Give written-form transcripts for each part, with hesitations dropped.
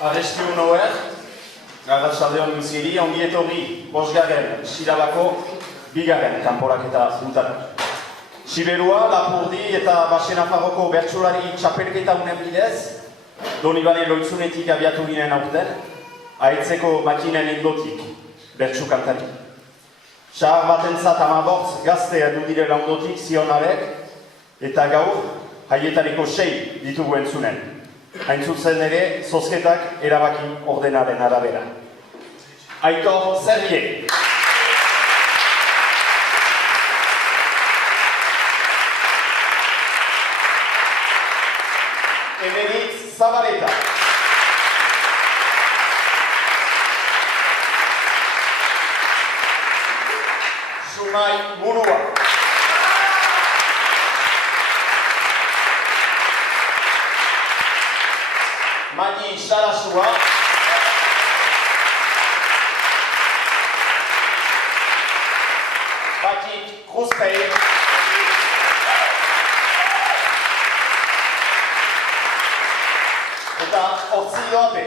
Arrestiu noer, Arratsaldeon guztieri, ongi etorri bosgarren Sirabako bigarren kanporaketa dutara. Siberua, Lapurdi eta Basenafarroko bertsolari txapelketa unen bidez, Donibane Loitzunetik abiatu ginen aurten, Ahetzeko makinen ildotik bertsu kantari. Sahar batentzat 15 gazte du direla ondotik zionarek, eta gaur haietariko 6 ditugu entzunen. Hain zuzen ere, zozketak erabaki ordenaren arabera. Aitor Zerrie. Emeritz Zabaleta. Sumai Murua. Mani Sarasua. Batik Kruzpei. Eta Hortzi Doape.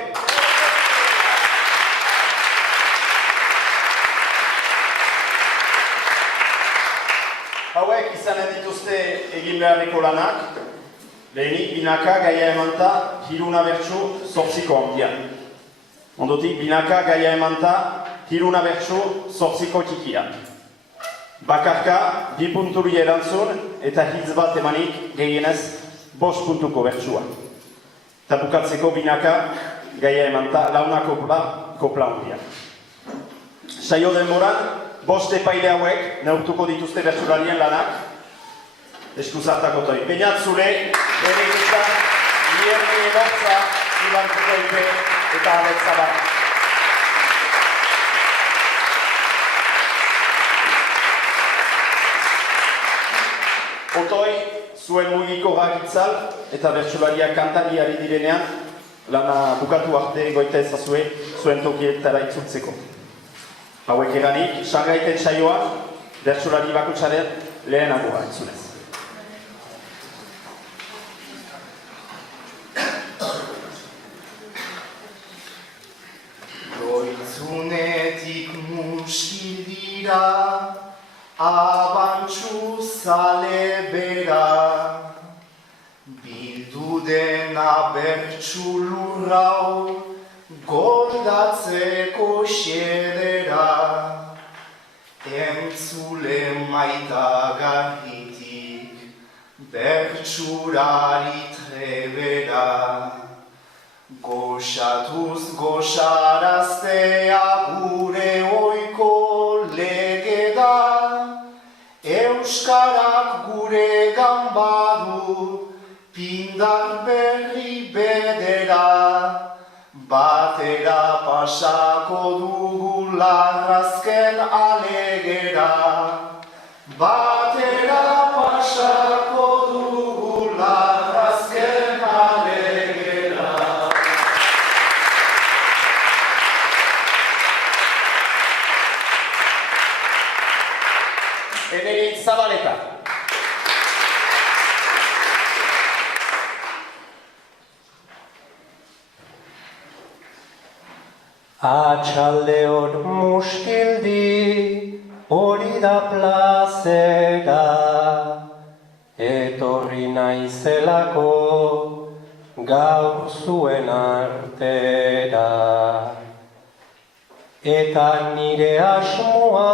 Hauek izanen dituzte egin beharreko lanak. Lehenik, binaka gaia emanta, hiruna bertsu, 8ko ondian. Ondotik, binaka gaia emanta, hiruna bertsu, 8ko tikian. Bakarka, 2 punturi erantzun, eta hitz bat emanik, gehienez, 5 puntuko bertsua. Eta bukatzeko, binaka gaia emanta, launako kopla ondian. Saio denboran, 5 epaile hauek, neurtuko dituzte bertsularien lanak, eskuzartako toi. Peñat Zule, bere guztan, Lierni Elortza, Iban Kukoipe eta Abetza bat. Otoi, zuen mugiko gagitzal eta bertsolariak kantariari direnean, lana bukatu arte goita ezazue zuen tokietara itzultzeko. Hauek eranik, sangaiten saioa, bertsolari bakutsaren lehenagoa entzunez. Loitzunetik muskil dira, abantxu zale bera, bildu dena bertsu lurrau, goldatzeko xedera, entzule maitagarritik, bertsurari trebera. Goxatuz goxaraztea gure oiko lege da, Euskarak gure ganbadu, pindar berri bedera, batera pasako dugu larrazken alegera, batera pasako dugu larrazken alegera. Emeritz Zabaleta. Atxaldeon muskildi, hori da plazera, etorri naizelako gaur zuen artera. Eta nire asmoa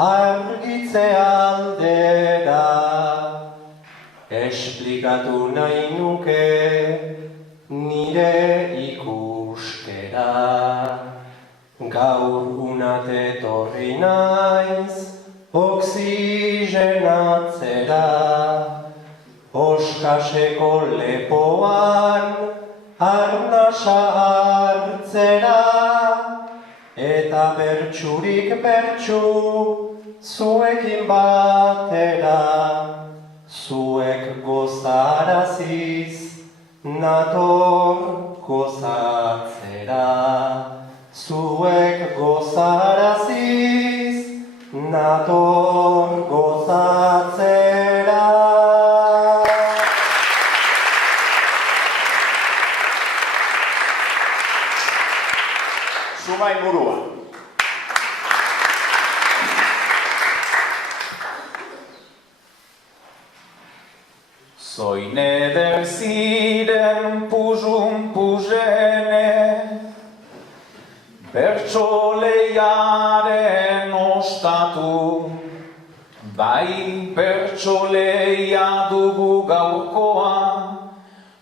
argitze aldera, esplikatu nahi nuke nire ikuskera. Gaur unat etorri naiz oxigenatzera, Oskaseko lepoan arnasa hartzera, eta bertsurik bertsu zuekin batera, zuek gozaraziz nator gozatzera, zuek gozaraziz nator gozatzera. Sumai Murua. Zoin eder ziren puzun puzene, bertsoleiaren ostatu, bai bertsoleia dugu gaurkoa,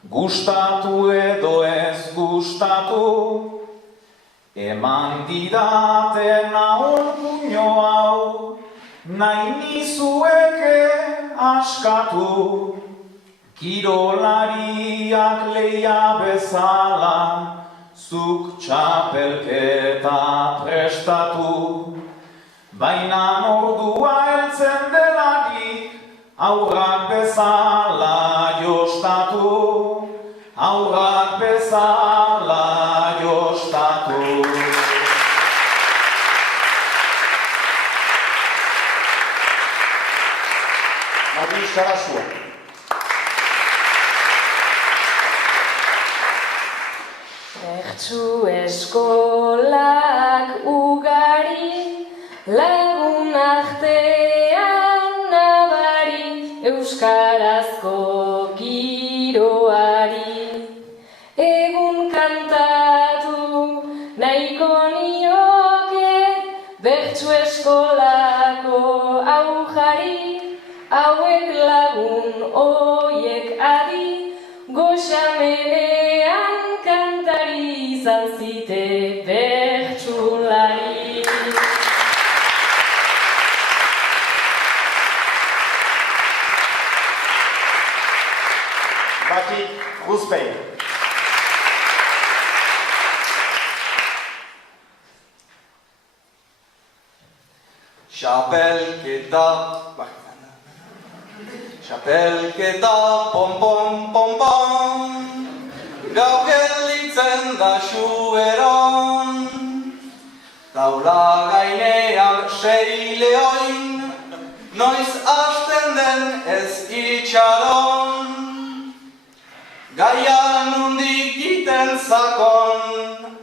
gustatu edo ez gustatu, eman didaten aholkuño hau, nahi nizueke askatu. Kirolariak leia bezala, zuk txapelketa prestatu. Baina ordua heltzen delarik, aurrak bezala jostatu. Aurrak bezala jostatu. Martin Sarasua. Bertsu eskolak ugari, lagun artean nabari, euskarazko giroari. Egun kantatu nahiko nioke, bertsu eskolako aujari, hauek lagun oiek adi, goxamenean kantari izan zite bertsulari. Bati Ruzpein. Txapelketa pom pom pom pom, gau gelditzen da xueron, taula gainean sei lehoin, noiz hasten den ez itxaron, gaia nundik giten zakon,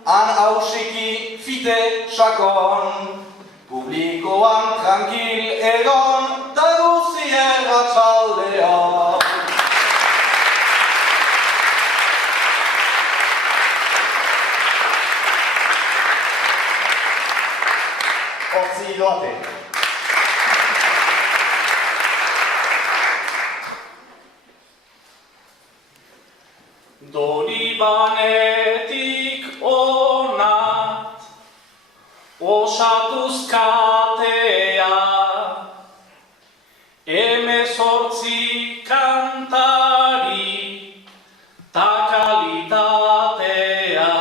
han hausiki fite sakon, publikoan tranquil egon, da guzier atxaldean. Hortzi Loate. Doribanetik onat, osatuz katea, hemezortzi kantari, ta kalitatea.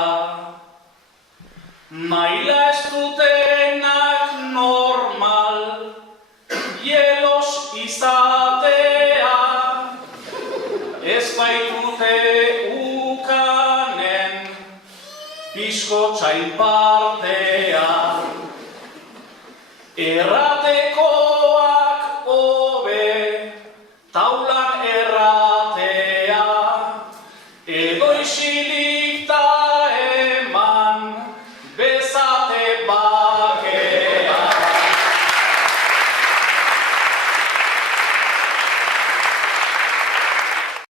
Naila ez dutenak normal, jelos izatea, ez baitute ukanen, pixko txain partea. Errateko